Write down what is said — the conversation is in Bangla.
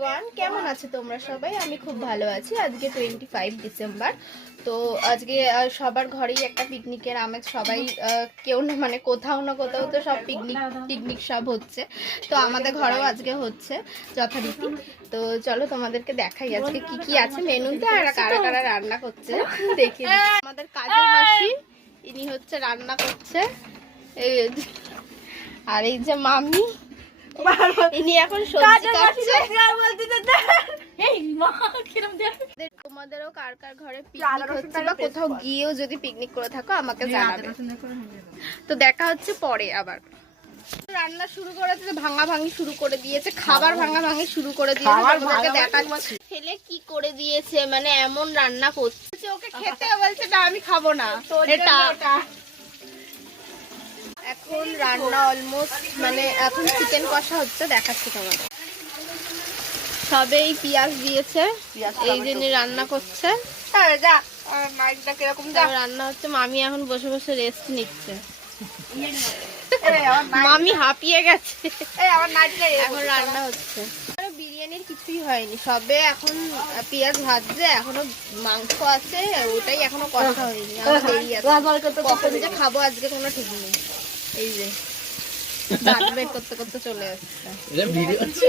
এভরিওয়ান, কেমন আছো তোমরা সবাই? আমি খুব ভালো আছি। আজকে 25 ডিসেম্বর। তো আজকে সবার ঘরেই একটা পিকনিকের আমেজ। সবাই কেউ না মানে কোথাও না কোথাও তো সব পিকনিক সব হচ্ছে। তো আমাদের ঘরেও আজকে হচ্ছে যথারীতি। তো চলো তোমাদেরকে দেখাই আজকে কি কি আছে মেনুতে আর কারা কারা রান্না করছে দেখি। আমাদের কাজের মাসি, ইনি হচ্ছে রান্না করছে। আর এই যে মামি, ইনি এখন সবজি কাটছে। তোমাদেরও কার কার ঘরে পিকনিক হচ্ছে বা কোথাও গিয়েও যদি পিকনিক করে থাকো আমাকে জানাবে। তো দেখা হচ্ছে পরে আবার। রান্না শুরু করেছে, ভাঙা ভাঙি শুরু করে দিয়েছে, খাবার ভাঙা ভাঙি শুরু করে দিয়েছে। তোমাদেরকে দেখাচ্ছি ছেলে কি করে দিয়েছে, মানে এমন রান্না করছে ওকে খেতে বলছে না আমি খাবো না। এটা এখন রান্না অলমোস্ট, মানে এখন চিকেন কষা হচ্ছে, দেখাচ্ছি তোমাদের। সবেই পেঁয়াজ দিয়েছে, এই জন্য রান্না করছে। রান্না হচ্ছে, মামি এখন বসে বসে রেস্ট নিচ্ছে। মামি হাঁপিয়ে গেছে। এখন রান্না হচ্ছে। বিরিয়ানির কিছুই হয়নি, সবে এখন পেঁয়াজ ভাজছে, এখনো মাংস আছে, ওটাই এখনো কষা হয়নি। কখন যে খাবো আজকে কোনো ঠিক নেই। এই যে দাঁত বের করতে করতে চলে আসছে।